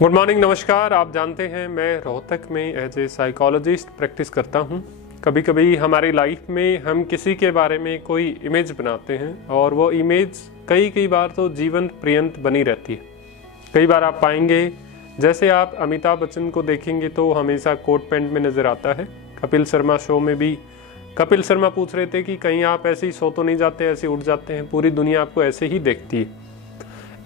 Good morning, नमस्कार। आप जानते हैं मैं रोहतक में एज ए साइकोलॉजिस्ट प्रैक्टिस करता हूं। कभी कभी हमारी लाइफ में हम किसी के बारे में कोई इमेज बनाते हैं और वो इमेज कई बार तो जीवन पर्यंत बनी रहती है। कई बार आप पाएंगे, जैसे आप अमिताभ बच्चन को देखेंगे तो हमेशा कोट पैंट में नज़र आता है। कपिल शर्मा शो में भी कपिल शर्मा पूछ रहे थे कि कहीं आप ऐसे ही सो तो नहीं जाते, ऐसे उठ जाते हैं, पूरी दुनिया आपको ऐसे ही देखती है।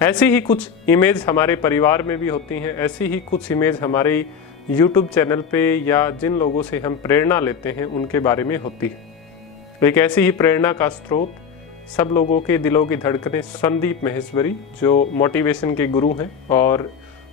ऐसी ही कुछ इमेज हमारे परिवार में भी होती हैं, ऐसी ही कुछ इमेज हमारे YouTube चैनल पे या जिन लोगों से हम प्रेरणा लेते हैं उनके बारे में होती है। एक ऐसी ही प्रेरणा का स्रोत सब लोगों के दिलों की धड़कनें संदीप माहेश्वरी, जो मोटिवेशन के गुरु हैं और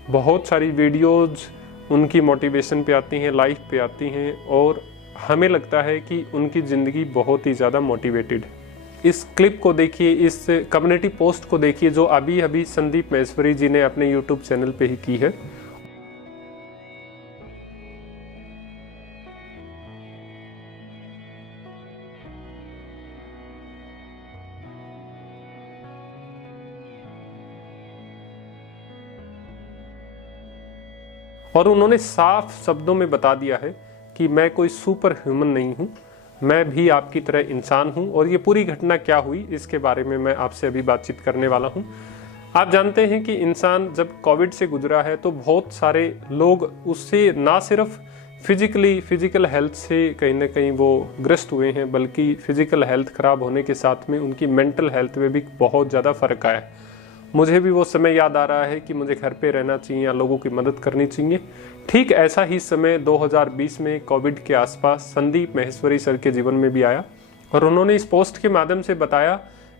बहुत सारी वीडियोज उनकी मोटिवेशन पे आती हैं, लाइफ पे आती हैं और हमें लगता है कि उनकी ज़िंदगी बहुत ही ज़्यादा मोटिवेटेड है। इस क्लिप को देखिए, इस कम्युनिटी पोस्ट को देखिए जो अभी संदीप माहेश्वरी जी ने अपने YouTube चैनल पे ही की है। और उन्होंने साफ शब्दों में बता दिया है कि मैं कोई सुपर ह्यूमन नहीं हूं, मैं भी आपकी तरह इंसान हूं। और ये पूरी घटना क्या हुई इसके बारे में मैं आपसे अभी बातचीत करने वाला हूं। आप जानते हैं कि इंसान जब कोविड से गुजरा है तो बहुत सारे लोग उससे ना सिर्फ फिजिकल हेल्थ से कहीं ना कहीं वो ग्रस्त हुए हैं, बल्कि फिजिकल हेल्थ खराब होने के साथ में उनकी मेंटल हेल्थ में भी बहुत ज़्यादा फर्क आया। मुझे भी वो समय याद आ रहा है कि मुझे घर पे रहना चाहिए या लोगों की मदद करनी चाहिए। ठीक ऐसा ही समय 2020 में कोविड के आसपास संदीप माहेश्वरी सर के जीवन में भी आया और उन्होंने इस पोस्ट के माध्यम से बताया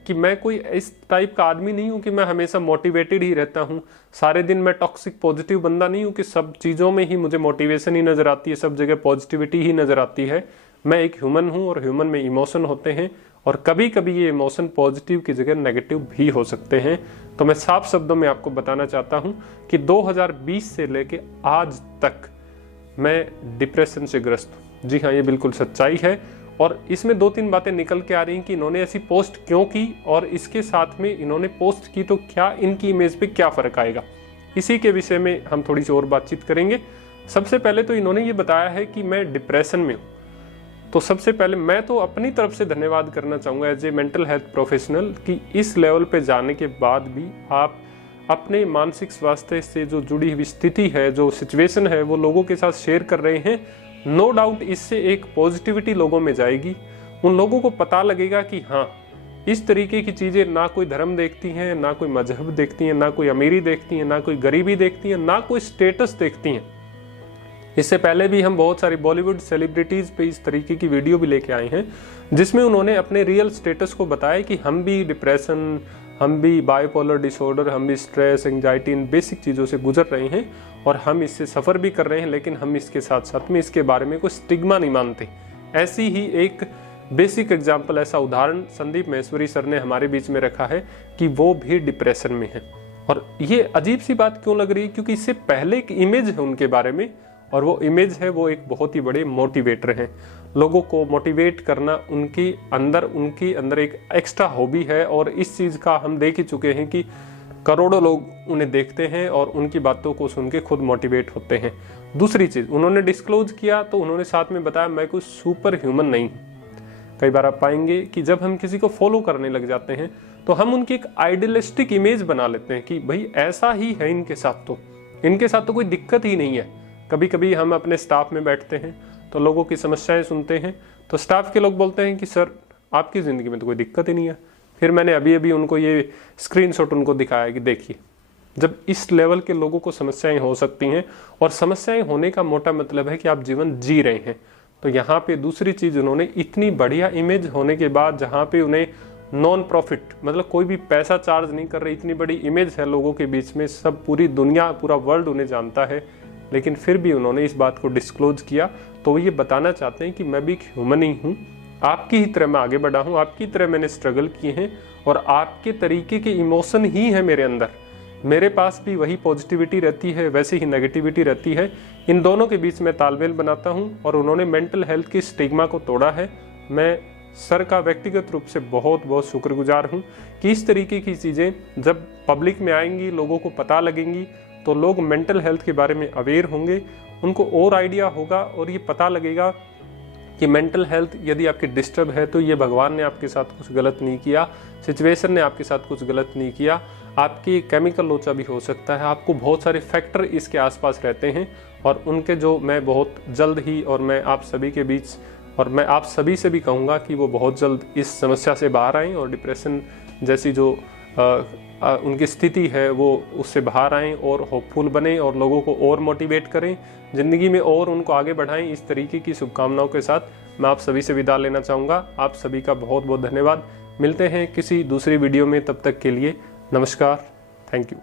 कि मैं कोई इस टाइप का आदमी नहीं हूँ कि मैं हमेशा मोटिवेटेड ही रहता हूँ, सारे दिन मैं टॉक्सिक पॉजिटिव बंदा नहीं हूँ कि सब चीज़ों में ही मुझे मोटिवेशन ही नज़र आती है, सब जगह पॉजिटिविटी ही नज़र आती है। मैं एक ह्यूमन हूँ और ह्यूमन में इमोशन होते हैं और कभी कभी ये इमोशन पॉजिटिव की जगह नेगेटिव भी हो सकते हैं। तो मैं साफ शब्दों में आपको बताना चाहता हूं कि 2020 से लेके आज तक मैं डिप्रेशन से ग्रस्त हूं। जी हाँ, ये बिल्कुल सच्चाई है और इसमें 2-3 बातें निकल के आ रही हैं कि इन्होंने ऐसी पोस्ट क्यों की और इसके साथ में इन्होंने पोस्ट की तो क्या इनकी इमेज पे क्या फर्क आएगा, इसी के विषय में हम थोड़ी सी और बातचीत करेंगे। सबसे पहले तो इन्होंने ये बताया है कि मैं डिप्रेशन में हूँ। तो सबसे पहले मैं तो अपनी तरफ से धन्यवाद करना चाहूँगा as a mental health professional कि इस लेवल पे जाने के बाद भी आप अपने मानसिक स्वास्थ्य से जो जुड़ी हुई स्थिति है, जो सिचुएशन है, वो लोगों के साथ शेयर कर रहे हैं। नो डाउट इससे एक पॉजिटिविटी लोगों में जाएगी। उन लोगों को पता लगेगा कि हाँ, इस तरीके की चीज़ें ना कोई धर्म देखती हैं, ना कोई मजहब देखती हैं, ना कोई अमीरी देखती हैं, ना कोई गरीबी देखती हैं, ना कोई स्टेटस देखती हैं। इससे पहले भी हम बहुत सारी बॉलीवुड सेलिब्रिटीज पे इस तरीके की वीडियो भी लेके आए हैं जिसमें उन्होंने अपने रियल स्टेटस को बताया कि हम भी डिप्रेशन, हम भी बाइपोलर डिसऑर्डर, हम भी स्ट्रेस, एंजाइटी, इन बेसिक चीज़ों से गुजर रहे हैं और हम इससे सफ़र भी कर रहे हैं, लेकिन हम इसके साथ साथ में इसके बारे में कोई स्टिग्मा नहीं मानते। ऐसी ही एक बेसिक एग्जाम्पल, ऐसा उदाहरण संदीप माहेश्वरी सर ने हमारे बीच में रखा है कि वो भी डिप्रेशन में है। और ये अजीब सी बात क्यों लग रही है, क्योंकि इससे पहले एक इमेज है उनके बारे में और वो इमेज है, वो एक बहुत ही बड़े मोटिवेटर हैं। लोगों को मोटिवेट करना उनके अंदर एक एक्स्ट्रा हॉबी है और इस चीज़ का हम देख ही चुके हैं कि करोड़ों लोग उन्हें देखते हैं और उनकी बातों को सुन के खुद मोटिवेट होते हैं। दूसरी चीज़ उन्होंने डिस्क्लोज किया तो उन्होंने साथ में बताया मैं कोई सुपर ह्यूमन नहीं हूँ। कई बार आप पाएंगे कि जब हम किसी को फॉलो करने लग जाते हैं तो हम उनकी एक आइडियलिस्टिक इमेज बना लेते हैं कि भाई ऐसा ही है इनके साथ तो कोई दिक्कत ही नहीं है। कभी कभी हम अपने स्टाफ में बैठते हैं तो लोगों की समस्याएं सुनते हैं तो स्टाफ के लोग बोलते हैं कि सर आपकी ज़िंदगी में तो कोई दिक्कत ही नहीं है। फिर मैंने अभी उनको ये स्क्रीनशॉट उनको दिखाया कि देखिए, जब इस लेवल के लोगों को समस्याएं हो सकती हैं और समस्याएं होने का मोटा मतलब है कि आप जीवन जी रहे हैं। तो यहाँ पे दूसरी चीज़, उन्होंने इतनी बढ़िया इमेज होने के बाद जहाँ पे उन्हें नॉन प्रॉफिट, मतलब कोई भी पैसा चार्ज नहीं कर रही, इतनी बड़ी इमेज है लोगों के बीच में, सब पूरी दुनिया, पूरा वर्ल्ड उन्हें जानता है, लेकिन फिर भी उन्होंने इस बात को डिस्क्लोज किया। तो वो ये बताना चाहते हैं कि मैं भी एक ह्यूमन ही हूँ, आपकी ही तरह मैं आगे बढ़ा हूँ, आपकी तरह मैंने स्ट्रगल किए हैं और आपके तरीके के इमोशन ही है मेरे अंदर। मेरे पास भी वही पॉजिटिविटी रहती है, वैसे ही नेगेटिविटी रहती है। इन दोनों के बीच में तालमेल बनाता हूँ और उन्होंने मेंटल हेल्थ की स्टिग्मा को तोड़ा है। मैं सर का व्यक्तिगत रूप से बहुत बहुत शुक्रगुजार हूँ कि इस तरीके की चीज़ें जब पब्लिक में आएंगी, लोगों को पता लगेंगी, तो लोग मेंटल हेल्थ के बारे में अवेयर होंगे, उनको और आइडिया होगा और ये पता लगेगा कि मेंटल हेल्थ यदि आपकी डिस्टर्ब है तो ये भगवान ने आपके साथ कुछ गलत नहीं किया, सिचुएशन ने आपके साथ कुछ गलत नहीं किया, आपकी केमिकल लोचा भी हो सकता है। आपको बहुत सारे फैक्टर इसके आसपास रहते हैं और उनके जो मैं बहुत जल्द ही और मैं आप सभी के बीच और मैं आप सभी से भी कहूँगा कि वो बहुत जल्द इस समस्या से बाहर आएँ और डिप्रेशन जैसी जो उनकी स्थिति है वो उससे बाहर आएँ और होपफुल बने और लोगों को और मोटिवेट करें, ज़िंदगी में और उनको आगे बढ़ाएं। इस तरीके की शुभकामनाओं के साथ मैं आप सभी से विदा लेना चाहूँगा। आप सभी का बहुत बहुत धन्यवाद। मिलते हैं किसी दूसरी वीडियो में, तब तक के लिए नमस्कार, थैंक यू।